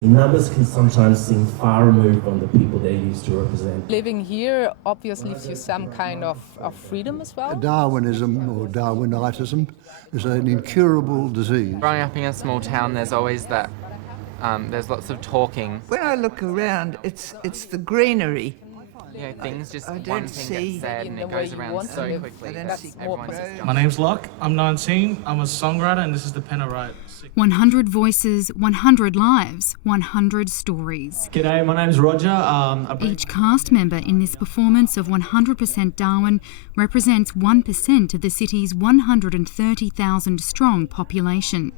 Numbers can sometimes seem far removed from the people they're used to represent. Living here obviously gives you some kind of freedom as well. Darwinism or Darwinitism is an incurable disease. Growing up in a small town, there's always that, there's lots of talking. When I look around, it's the greenery. You know, things just, I one don't thing see gets said and it goes around so quickly. My name's Locke, I'm 19, I'm a songwriter, and this is the pen I write. 100 voices, 100 lives, 100 stories. G'day, my name's Roger. Each cast member in this performance of 100% Darwin represents 1% of the city's 130,000 strong population.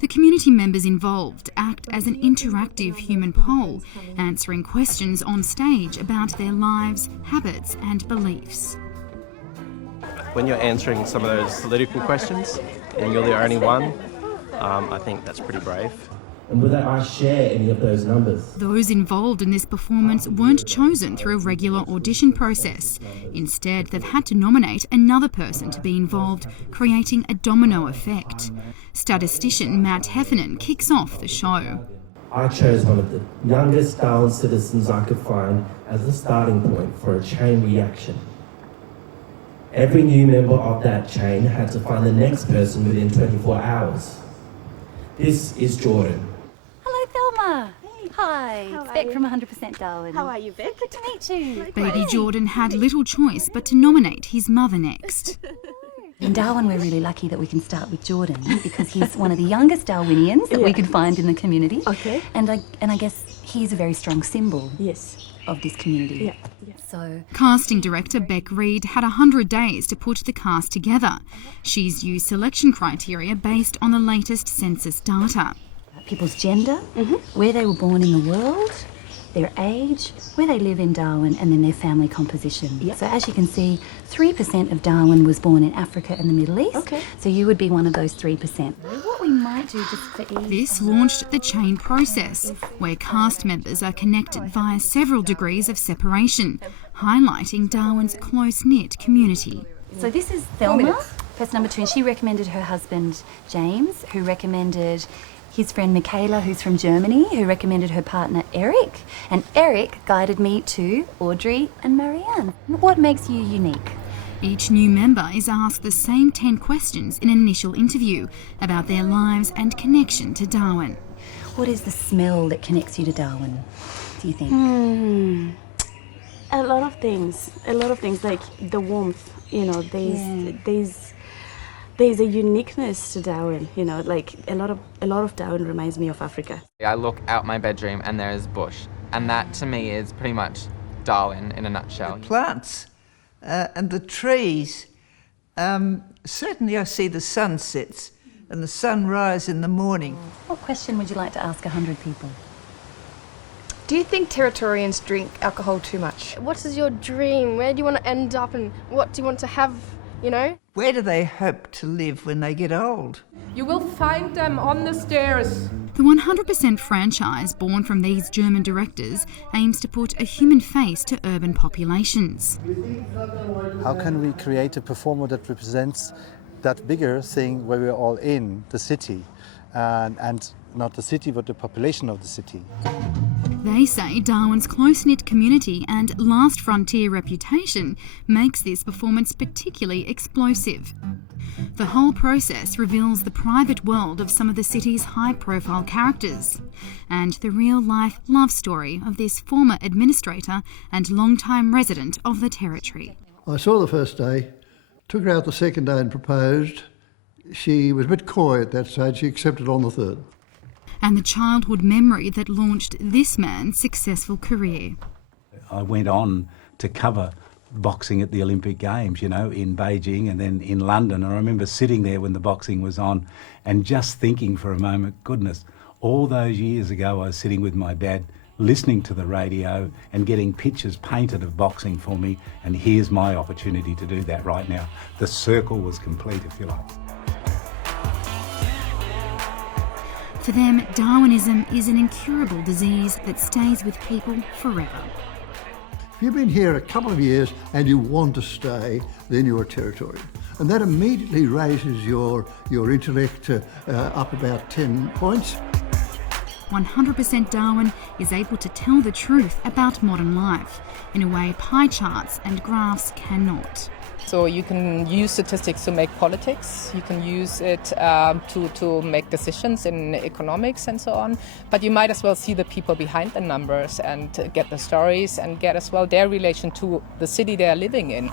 The community members involved act as an interactive human poll, answering questions on stage about their lives, habits and beliefs. When you're answering some of those political questions and you're the only one, I think that's pretty brave. And will I share any of those numbers? Those involved in this performance weren't chosen through a regular audition process. Instead, they've had to nominate another person to be involved, creating a domino effect. Statistician Matt Heffernan kicks off the show. I chose one of the youngest Darwin citizens I could find as the starting point for a chain reaction. Every new member of that chain had to find the next person within 24 hours. This is Jordan. Hello, Thelma. Hey. Hi, it's Beck from 100% Darwin. How are you, Beck? Good to meet you. Baby Jordan had little choice but to nominate his mother next. In Darwin, we're really lucky that we can start with Jordan because he's one of the youngest Darwinians that we could find in the community. Okay. And I guess he's a very strong symbol of this community. Yeah. So, Casting director Beck Reed had 100 days to put the cast together. She's used selection criteria based on the latest census data. people's gender, where they were born in the world, their age, where they live in Darwin, and then their family composition. Yep. So as you can see, 3% of Darwin was born in Africa and the Middle East. Okay. So you would be one of those 3%. What we might do just for ease... This launched the chain process, where cast members are connected via several degrees of separation, highlighting Darwin's close-knit community. So this is Thelma, person number 2, and she recommended her husband, James, who recommended his friend Michaela, who's from Germany, who recommended her partner Eric, and Eric guided me to Audrey and Marianne. What makes you unique? Each new member is asked the same 10 questions in an initial interview about their lives and connection to Darwin. What is the smell that connects you to Darwin, do you think? A lot of things, like the warmth, you know, there's a uniqueness to Darwin, you know, like a lot of Darwin reminds me of Africa. I look out my bedroom and there is bush, and that to me is pretty much Darwin in a nutshell. The plants and the trees, certainly I see the sunsets and the sunrise in the morning. What question would you like to ask 100 people? Do you think Territorians drink alcohol too much? What is your dream? Where do you want to end up and what do you want to have, you know? Where do they hope to live when they get old? You will find them on the stairs. The 100% franchise, born from these German directors, aims to put a human face to urban populations. How can we create a performer that represents that bigger thing where we're all in, the city, and not the city, but the population of the city? They say Darwin's close-knit community and last frontier reputation makes this performance particularly explosive. The whole process reveals the private world of some of the city's high-profile characters and the real-life love story of this former administrator and long-time resident of the territory. I saw the first day, took her out the second day and proposed. She was a bit coy at that stage, she accepted on the third. And the childhood memory that launched this man's successful career. I went on to cover boxing at the Olympic Games, you know, in Beijing and then in London. And I remember sitting there when the boxing was on and just thinking for a moment, goodness, all those years ago I was sitting with my dad listening to the radio and getting pictures painted of boxing for me, and here's my opportunity to do that right now. The circle was complete, if you like. For them, Darwinism is an incurable disease that stays with people forever. If you've been here a couple of years and you want to stay, then you're a Territorian. And that immediately raises your intellect up about 10 points. 100% Darwin is able to tell the truth about modern life in a way pie charts and graphs cannot. So you can use statistics to make politics, you can use it to make decisions in economics and so on, but you might as well see the people behind the numbers and get the stories and get as well their relation to the city they are living in.